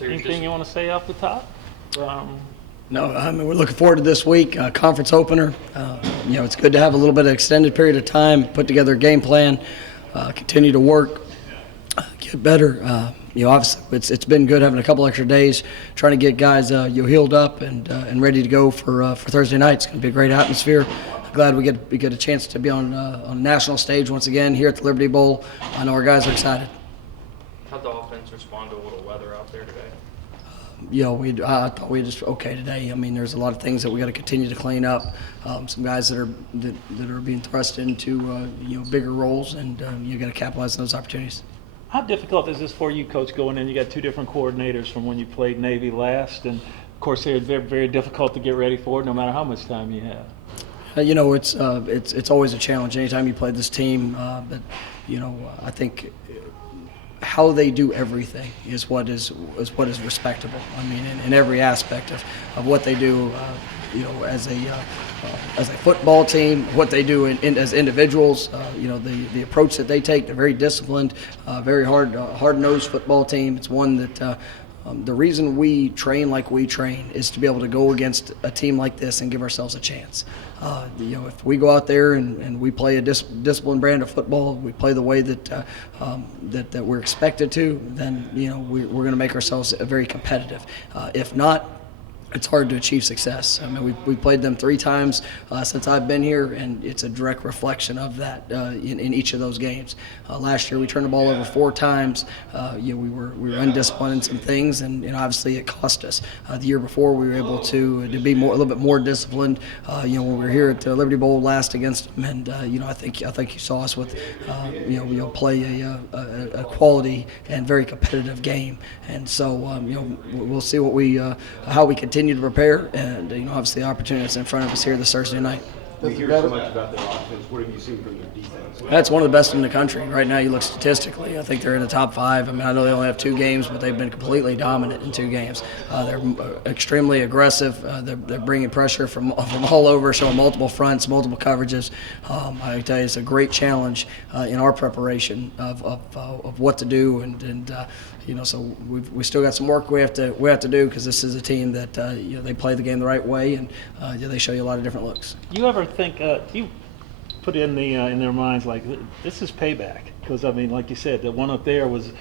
Anything you want to say off the top? No, I mean, we're looking forward to this week, conference opener. It's good to have a little bit of extended period of time, put together a game plan, continue to work, get better. Obviously, it's been good having a couple extra days, trying to get guys healed up and ready to go for Thursday night. It's going to be a great atmosphere. Glad we get a chance to be on a national stage once again here at the Liberty Bowl. I know our guys are excited. How'd the offense respond to a little weather out there today? I thought we just okay today. I mean, there's a lot of things that we got to continue to clean up. Some guys that are being thrust into bigger roles, and you got to capitalize on those opportunities. How difficult is this for you, Coach, going in? You got two different coordinators from when you played Navy last, and of course they're very, very difficult to get ready for, no matter how much time you have. It's always a challenge anytime you play this team. But I think how they do everything is what is respectable. I mean, in every aspect of what they do, as a football team, what they do as individuals, the approach that they take. They're very disciplined, very hard-nosed football team. It's one that the reason we train like we train is to be able to go against a team like this and give ourselves a chance. If we go out there and we play a disciplined brand of football, we play the way that we're expected to, then we're going to make ourselves very competitive. If not, it's hard to achieve success. I mean, we played them 3 times since I've been here, and it's a direct reflection of that in each of those games. Last year, we turned the ball over 4 times. We were undisciplined in some things, and obviously it cost us. The year before, we were able to be a little bit more disciplined. When we were here at the Liberty Bowl last against them, and I think you saw us with play a quality and very competitive game. And so we'll see how we continue to prepare, and obviously the opportunity that's in front of us here this Thursday night. We hear so much about their offense. What have you seen from their defense? That's one of the best in the country. Right now, you look statistically, I think they're in the top 5. I mean, I know they only have 2 games, but they've been completely dominant in 2 games. They're extremely aggressive. They're bringing pressure from all over, showing multiple fronts, multiple coverages. I tell you, it's a great challenge in our preparation of what to do, and so we still got some work we have to do, because this is a team that they play the game the right way, and they show you a lot of different looks. You ever think you put in their minds like this is payback? Because I mean, like you said, the one up there was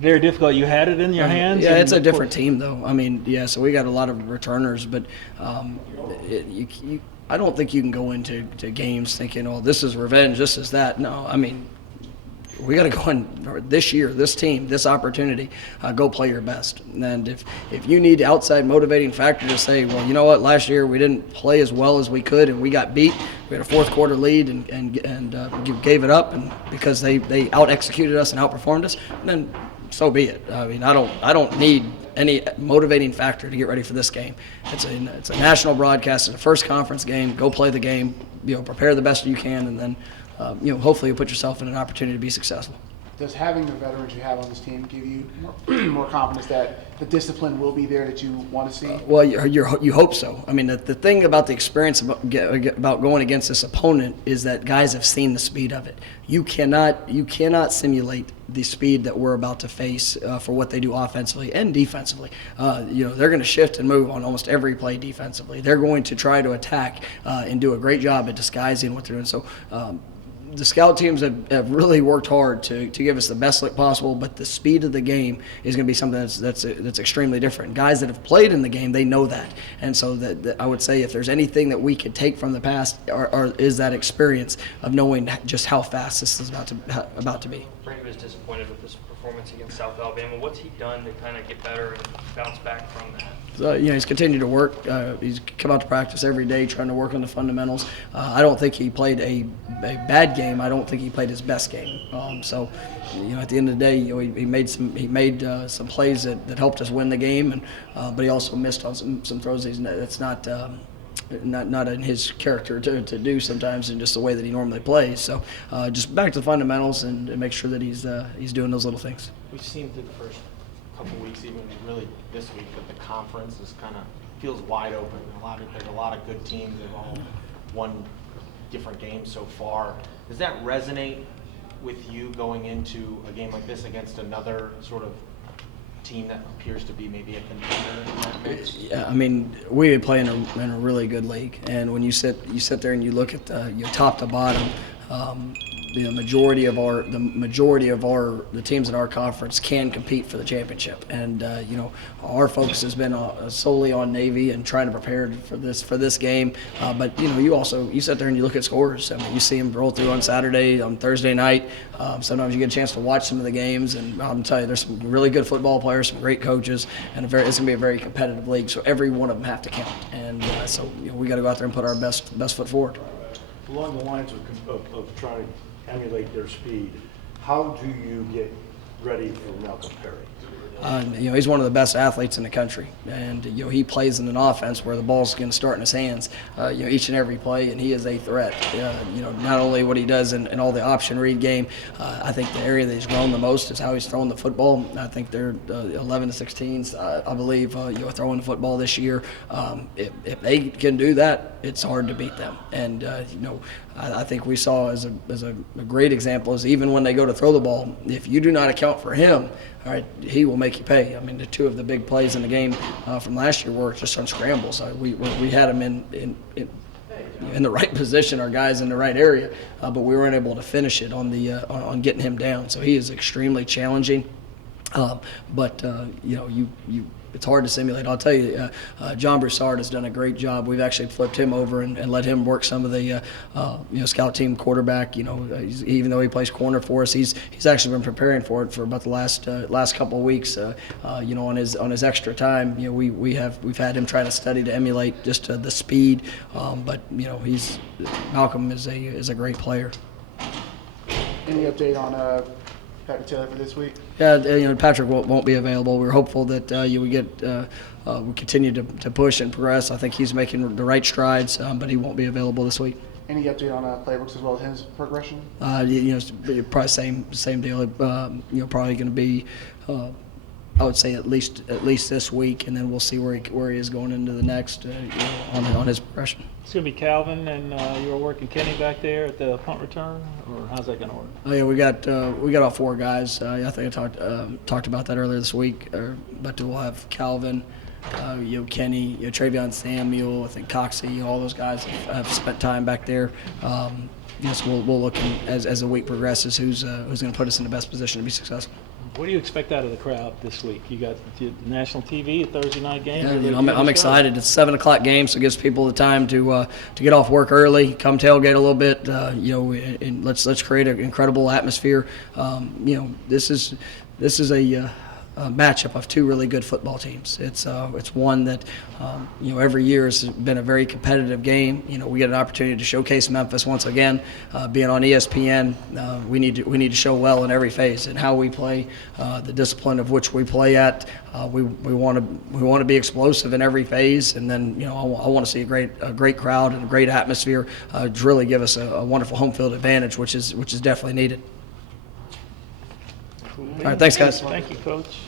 very difficult. You had it in your hands. Yeah, it's a different team though. I mean, so we got a lot of returners, but I don't think you can go into games thinking, oh, this is revenge, this is that. No, I mean, we got to go in this year, this team, this opportunity, go play your best. And if you need outside motivating factor to say, well, you know what, last year we didn't play as well as we could and we got beat. We had a 4th quarter lead and you gave it up, and because they out-executed us and outperformed us, then so be it. I mean, I don't need any motivating factor to get ready for this game. It's a national broadcast. It's a first conference game. Go play the game. Prepare the best you can, and then hopefully you'll put yourself in an opportunity to be successful. Does having the veterans you have on this team give you more confidence that the discipline will be there that you want to see? Well, you hope so. I mean, the thing about the experience about going against this opponent is that guys have seen the speed of it. You cannot simulate the speed that we're about to face for what they do offensively and defensively. They're going to shift and move on almost every play defensively. They're going to try to attack and do a great job at disguising what they're doing. So the scout teams have really worked hard to give us the best look possible, but the speed of the game is going to be something that's extremely different. Guys that have played in the game, they know that. And so that I would say if there's anything that we could take from the past is that experience of knowing just how fast this is about to be. Brady was disappointed with this performance against South Alabama. What's he done to kind of get better and bounce back from that? So, he's continued to work. He's come out to practice every day trying to work on the fundamentals. I don't think he played a bad game. I don't think he played his best game. So, at the end of the day, he made some plays that helped us win the game, but he also missed on some throws that's not in his character to do sometimes, in just the way that he normally plays. So, just back to the fundamentals and make sure that he's doing those little things. We've seen through the first couple weeks, even really this week, that the conference is feels wide open. There's a lot of good teams that have all won different games so far. Does that resonate with you going into a game like this against another sort of team that appears to be maybe a contender in that mix? Yeah, I mean, we play in a really good league, and when you sit there and you look at top to bottom, the majority of the teams in our conference can compete for the championship, and our focus has been solely on Navy and trying to prepare for this game. But you sit there and you look at scores. I mean, you see them roll through on Saturday, on Thursday night. Sometimes you get a chance to watch some of the games, and I'm telling you, there's some really good football players, some great coaches, and it's going to be a very competitive league. So every one of them have to count, and so we got to go out there and put our best foot forward. Along the lines of trying to emulate their speed, how do you get ready for Malcolm Perry? He's one of the best athletes in the country, and he plays in an offense where the ball's going to start in his hands, each and every play, and he is a threat. Not only what he does in all the option read game, I think the area that he's grown the most is how he's throwing the football. I think they're 11 to 16s, I believe, throwing the football this year. If they can do that, it's hard to beat them. And I think we saw as a great example is even when they go to throw the ball, if you do not account for him, all right, he will make you pay. I mean, the two of the big plays in the game from last year were just on scrambles. We had him in the right position, our guys in the right area, but we weren't able to finish it on getting him down. So he is extremely challenging. It's hard to simulate. I'll tell you, John Broussard has done a great job. We've actually flipped him over and let him work some of the scout team quarterback. Even though he plays corner for us, he's actually been preparing for it for about the last couple of weeks. On his extra time, we've had him try to study to emulate just the speed. Malcolm is a great player. Any update on Patrick Taylor for this week? Yeah, Patrick won't be available. We're hopeful that we continue to push and progress. I think he's making the right strides, but he won't be available this week. Any update on playbooks as well as his progression? Probably same deal. Probably going to be, I would say at least this week, and then we'll see where he is going into the next on his progression. It's going to be Calvin, and you were working Kenny back there at the punt return, or how's that going to work? Oh yeah, we got all four guys. I think I talked about that earlier this week. But we'll have Calvin, Kenny, Travion Samuel, I think Coxie, all those guys have spent time back there. We'll look as the week progresses who's going to put us in the best position to be successful. What do you expect out of the crowd this week? You got the national TV, a Thursday night game. Yeah, I'm excited. It's a 7:00 game, so it gives people the time to get off work early, come tailgate a little bit. And let's create an incredible atmosphere. This is a matchup of two really good football teams. It's one that every year has been a very competitive game. We get an opportunity to showcase Memphis once again. Being on ESPN, we need to show well in every phase and how we play, the discipline of which we play at. We want to be explosive in every phase, and then I want to see a great crowd and a great atmosphere to really give us a wonderful home field advantage, which is definitely needed. All right, thanks, guys. Thank you, Coach.